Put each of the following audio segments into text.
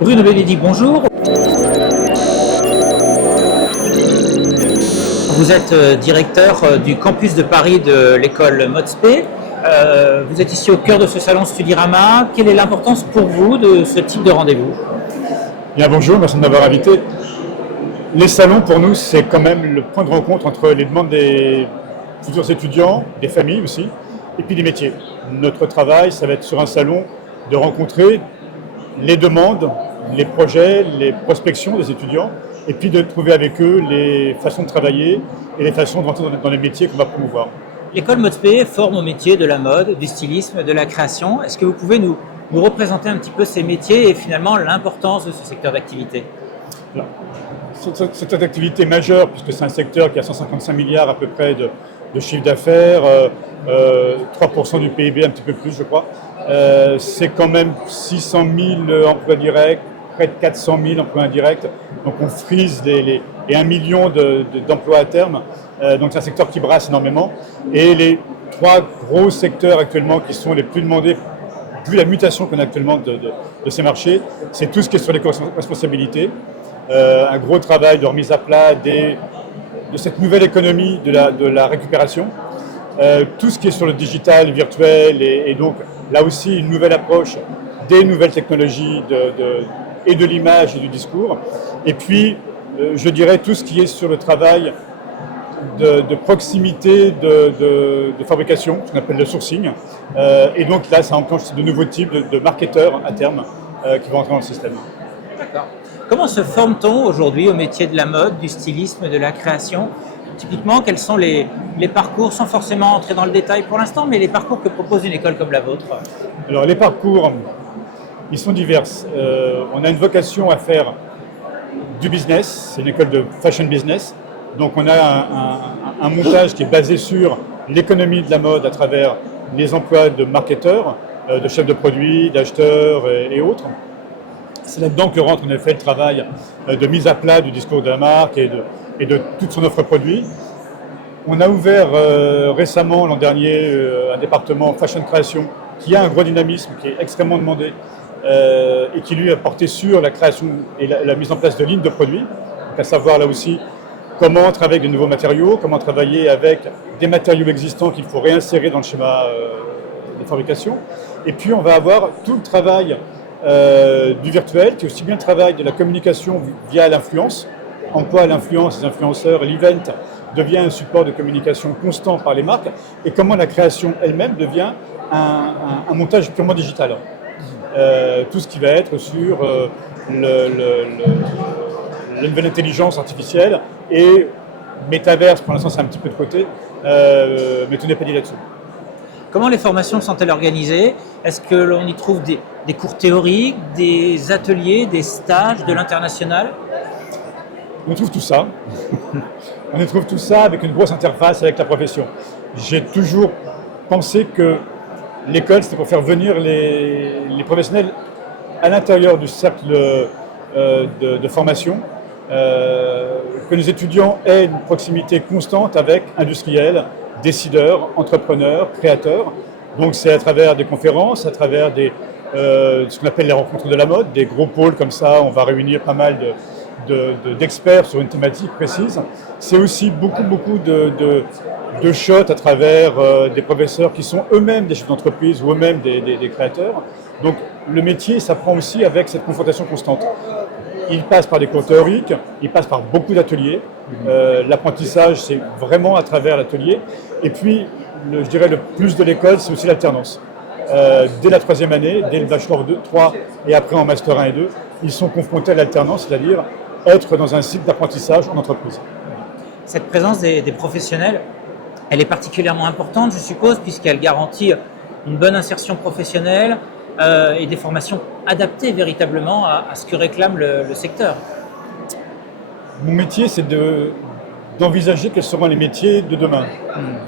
Bruno Benedi, bonjour. Vous êtes directeur du campus de Paris de l'école ModSP. Vous êtes ici au cœur de ce salon Studirama. Quelle est l'importance pour vous de ce type de rendez-vous? Bien, bonjour, merci de m'avoir invité. Les salons, pour nous, c'est quand même le point de rencontre entre les demandes des futurs étudiants, des familles aussi, et puis des métiers. Notre travail, ça va être sur un salon de rencontrer les demandes, les projets, les prospections des étudiants, et puis de trouver avec eux les façons de travailler et les façons de rentrer dans les métiers qu'on va promouvoir. L'école ModSP forme au métier de la mode, du stylisme, de la création. Est-ce que vous pouvez nous représenter un petit peu ces métiers et finalement l'importance de ce secteur d'activité? Alors, c'est une activité majeure, puisque c'est un secteur qui a 155 milliards à peu près de chiffre d'affaires, 3% du PIB, un petit peu plus je crois. C'est quand même 600 000 emplois directs, près de 400 000 emplois indirects. Donc on frise et 1 million d'emplois à terme. Donc c'est un secteur qui brasse énormément. Et les trois gros secteurs actuellement qui sont les plus demandés, vu la mutation qu'on a actuellement de ces marchés, c'est tout ce qui est sur l'éco-responsabilité. Un gros travail de remise à plat de cette nouvelle économie de la récupération. Tout ce qui est sur le digital, virtuel, et donc là aussi une nouvelle approche des nouvelles technologies et de l'image et du discours. Et puis, je dirais tout ce qui est sur le travail de proximité de fabrication, ce qu'on appelle le sourcing. Et donc là, ça enclenche de nouveaux types de marketeurs à terme qui vont entrer dans le système. D'accord. Comment se forme-t-on aujourd'hui au métier de la mode, du stylisme, de la création? Typiquement, quels sont les parcours, sans forcément entrer dans le détail pour l'instant, mais les parcours que propose une école comme la vôtre? Alors les parcours, ils sont divers. On a une vocation à faire du business, c'est une école de fashion business. Donc on a un montage qui est basé sur l'économie de la mode à travers les emplois de marketeurs, de chefs de produits, d'acheteurs et autres. C'est là-dedans que rentre en effet le travail de mise à plat du discours de la marque et de toute son offre produit. On a ouvert récemment, l'an dernier, un département fashion création qui a un gros dynamisme, qui est extrêmement demandé et qui lui a porté sur la création et la mise en place de lignes de produits. Donc à savoir là aussi comment travailler avec de nouveaux matériaux, comment travailler avec des matériaux existants qu'il faut réinsérer dans le schéma de fabrication. Et puis on va avoir tout le travail du virtuel, qui est aussi bien le travail de la communication via l'influence, emploi à l'influence des influenceurs, l'event devient un support de communication constant par les marques, et comment la création elle-même devient un montage purement digital. Tout ce qui va être sur la nouvelle intelligence artificielle et métaverse, pour l'instant c'est un petit peu de côté, mais tout n'est pas dit là-dessus. Comment les formations sont-elles organisées? Est-ce que l'on y trouve des cours théoriques, des ateliers, des stages, de l'international? On trouve tout ça. On trouve tout ça avec une grosse interface avec la profession. J'ai toujours pensé que l'école, c'était pour faire venir les professionnels à l'intérieur du cercle de formation, que les étudiants aient une proximité constante avec industriels, décideurs, entrepreneurs, créateurs. Donc c'est à travers des conférences, à travers ce qu'on appelle les rencontres de la mode, des gros pôles comme ça, on va réunir pas mal d'experts sur une thématique précise. C'est aussi beaucoup de shots à travers des professeurs qui sont eux-mêmes des chefs d'entreprise ou eux-mêmes des créateurs. Donc le métier s'apprend aussi avec cette confrontation constante. Il passe par des cours théoriques, il passe par beaucoup d'ateliers. L'apprentissage, c'est vraiment à travers l'atelier. Et puis, je dirais le plus de l'école, c'est aussi l'alternance. Dès la troisième année, dès le bachelor 2, 3 et après en master 1 et 2, ils sont confrontés à l'alternance, c'est-à-dire être dans un cycle d'apprentissage en entreprise. Cette présence des professionnels, elle est particulièrement importante, je suppose, puisqu'elle garantit une bonne insertion professionnelle et des formations adaptées véritablement à ce que réclame le secteur. Mon métier, c'est d'envisager quels seront les métiers de demain,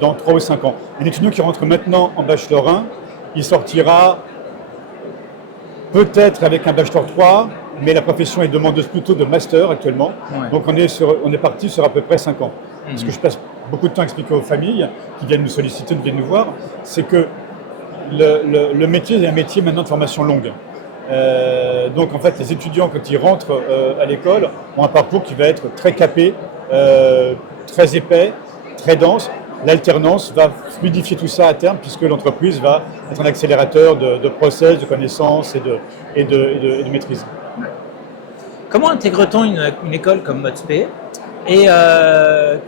dans 3 ou 5 ans. Un étudiant qui rentre maintenant en bachelor 1, il sortira peut-être avec un bachelor 3, mais la profession est demandeuse plutôt de master actuellement. Ouais. Donc on est parti sur à peu près 5 ans. Ce que je passe beaucoup de temps à expliquer aux familles qui viennent nous solliciter, qui viennent nous voir, c'est que le métier est un métier maintenant de formation longue. Donc en fait, les étudiants, quand ils rentrent à l'école, ont un parcours qui va être très capé, très épais, très dense. L'alternance va fluidifier tout ça à terme, puisque l'entreprise va être un accélérateur de process, de connaissances et de maîtrise. Comment intègre-t-on une école comme ModSP et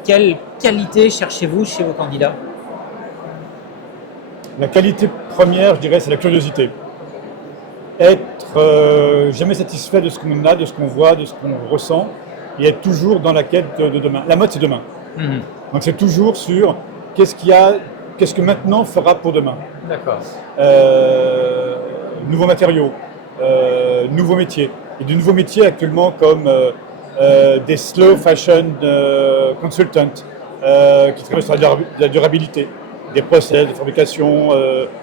quelle qualité cherchez-vous chez vos candidats? La qualité première, je dirais, c'est la curiosité. Être jamais satisfait de ce qu'on a, de ce qu'on voit, de ce qu'on ressent, et être toujours dans la quête de demain. La mode, c'est demain. Mhm. Donc c'est toujours sur qu'est-ce que maintenant fera pour demain. D'accord. Nouveaux matériaux, nouveaux métiers. Et de nouveaux métiers actuellement comme des slow fashion consultants qui travaillent sur la durabilité, des process de fabrication,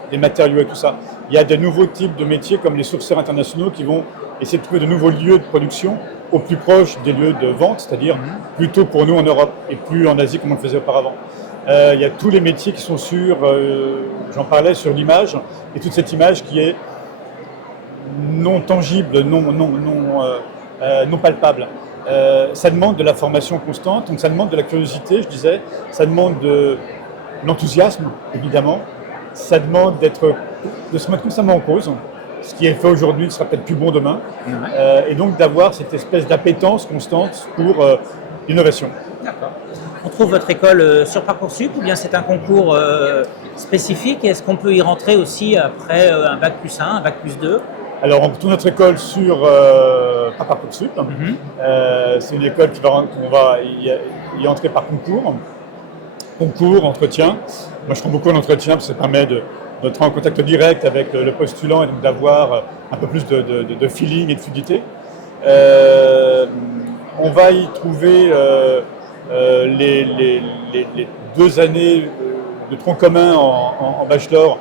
des matériaux et tout ça. Il y a des nouveaux types de métiers comme les sourceurs internationaux qui vont essayer de trouver de nouveaux lieux de production au plus proche des lieux de vente, c'est-à-dire plutôt pour nous en Europe et plus en Asie comme on le faisait auparavant. Il y a tous les métiers qui sont sur, j'en parlais, sur l'image, et toute cette image qui est non tangible, non palpable. Ça demande de la formation constante, donc ça demande de la curiosité, je disais, ça demande de l'enthousiasme, évidemment, ça demande de se mettre constamment en cause. Ce qui est fait aujourd'hui ne sera peut-être plus bon demain, et donc d'avoir cette espèce d'appétence constante pour l'innovation. D'accord. On trouve votre école sur Parcoursup ou bien c'est un concours spécifique? Est-ce qu'on peut y rentrer aussi après un bac plus 1, un bac plus 2? Alors, on tourne notre école sur Parcoursup. C'est une école qu'on va y entrer par concours. Concours, entretien. Moi, je prends beaucoup d'entretien parce que ça permet d'entrer en contact direct avec le postulant et donc d'avoir un peu plus de feeling et de fluidité. On va y trouver les 2 années de tronc commun en bachelor,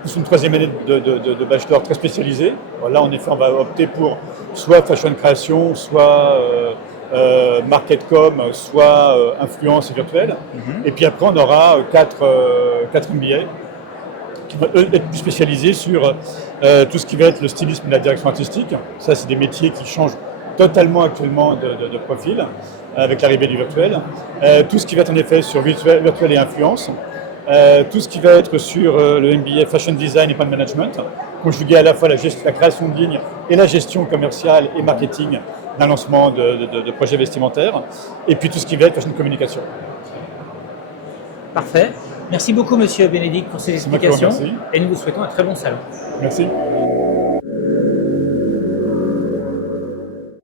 plus une 3e année de bachelor très spécialisée. Là, en effet, on va opter pour soit fashion création, soit market com, soit influence et virtuelle. Et puis après, on aura 4 MBA qui vont être plus spécialisés sur tout ce qui va être le stylisme et la direction artistique. Ça, c'est des métiers qui changent totalement actuellement de profil avec l'arrivée du virtuel. Tout ce qui va être en effet sur virtuel et influence. Tout ce qui va être sur le MBA Fashion Design et Brand Management, conjugué à la fois la création de lignes et la gestion commerciale et marketing d'un lancement de projets vestimentaires, et puis tout ce qui va être Fashion Communication. Parfait. Merci beaucoup, Monsieur Bénédicte, pour ces explications. Merci. Et nous vous souhaitons un très bon salon. Merci.